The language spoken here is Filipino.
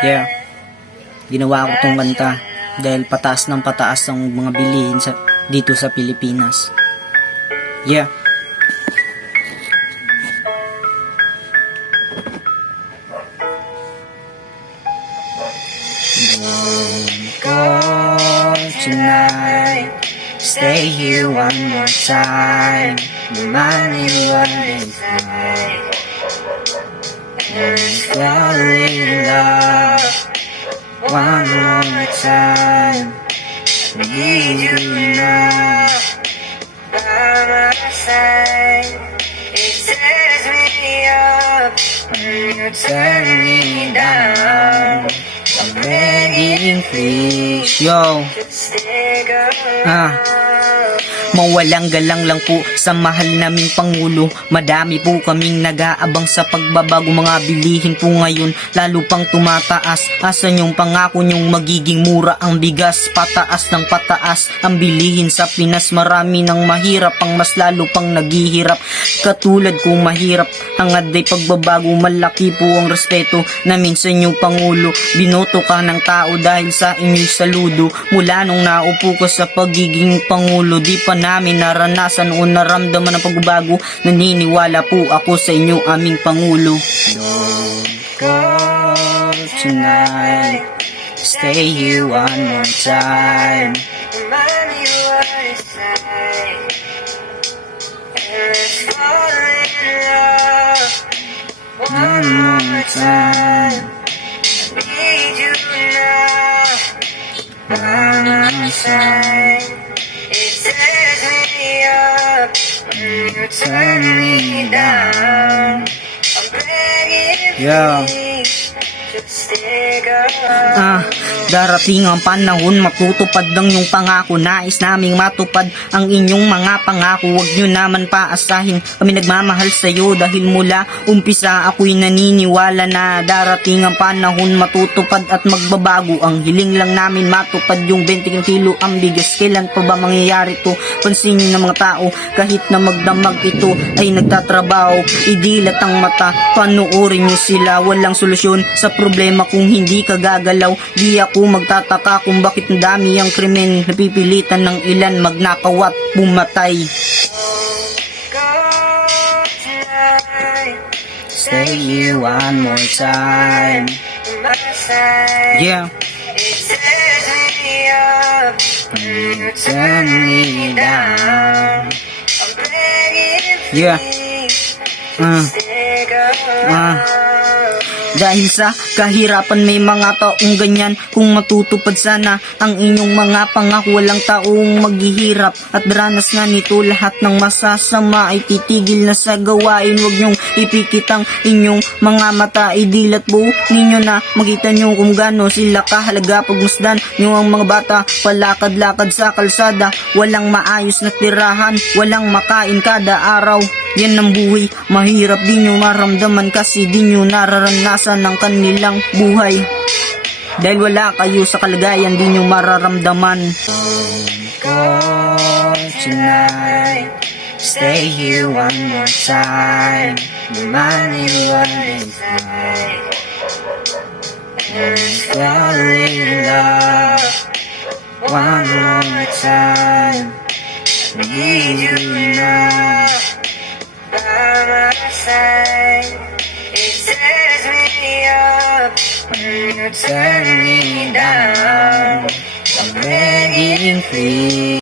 Yeah, ginawa ko tong kanta dahil pataas ng pataas ang mga bilihin dito sa Pilipinas. Yeah. Don't go tonight, stay here one more time, remind me what it's like. And fall in love one more time. I need you now by my side. It tears me up when you turn me down. I'm begging please, yo. Mawalang galang lang po sa mahal naming Pangulo. Madami po kaming nag-aabang sa pagbabago. Mga bilihin po ngayon lalo pang tumataas. Asan yung pangako nyong magiging mura ang bigas? Pataas ng pataas ang bilihin sa Pinas. Marami ng mahirap ang mas lalo pang naghihirap. Katulad kong mahirap hangad ay pagbabago. Malaki po ang respeto na minsan yung Pangulo. Binoto ka ng tao dahil sa inyo'y saludo. Mula nung naupo ko sa pagiging Pangulo, di pa namin naranasan o naramdaman ang pagbabago. Naniniwala po ako sa inyo, aming Pangulo. Don't go tonight, stay here one more time, remind me what it's like. And let's fall in love one more time. I need you now by my side. It tears me up when you turn me down. I'm begging please, just stick around. Darating ang panahon, matutupad ng iyong pangako. Nais naming matupad ang inyong mga pangako. Huwag nyo naman paasahin, kami nagmamahal sa'yo. Dahil mula umpisa ako'y naniniwala na darating ang panahon, matutupad at magbabago. Ang hiling lang namin matupad yung 20 kilo ang bigas. Kailan pa ba mangyayari to? Pansinin ng mga tao, kahit na magdamag ito ay nagtatrabaho. Idilat ang mata, panuorin nyo sila. Walang solusyon sa problema kung hindi ka gagalaw. Di ako magtataka kung bakit dami ang krimen. Napipilitan ng ilan magnakaw at pumatay. Stay here one more time. Yeah. Turn me down. Yeah. Dahil sa kahirapan may mga taong ganyan. Kung matutupad sana ang inyong mga pangako, walang taong maghihirap. At daranas nga nito lahat ng masasama ay titigil na sa gawain. Huwag nyong ipikit ang inyong mga mata. Idilat buo ninyo na makita nyo kung gaano sila kahalaga. Pagmasdan nyo ang mga bata, palakad-lakad sa kalsada. Walang maayos na tirahan, walang makain kada araw. Yan ang buhay, mahirap di nyo maramdaman kasi di nyo nararanasan ng kanilang buhay. Dahil wala kayo sa kalagayan, di nyo mararamdaman. Don't go tonight, stay here one more time, remind me what it's like. And fall in love one more time. I need you now by my side. It tears me up when you turn me down. I'm begging please.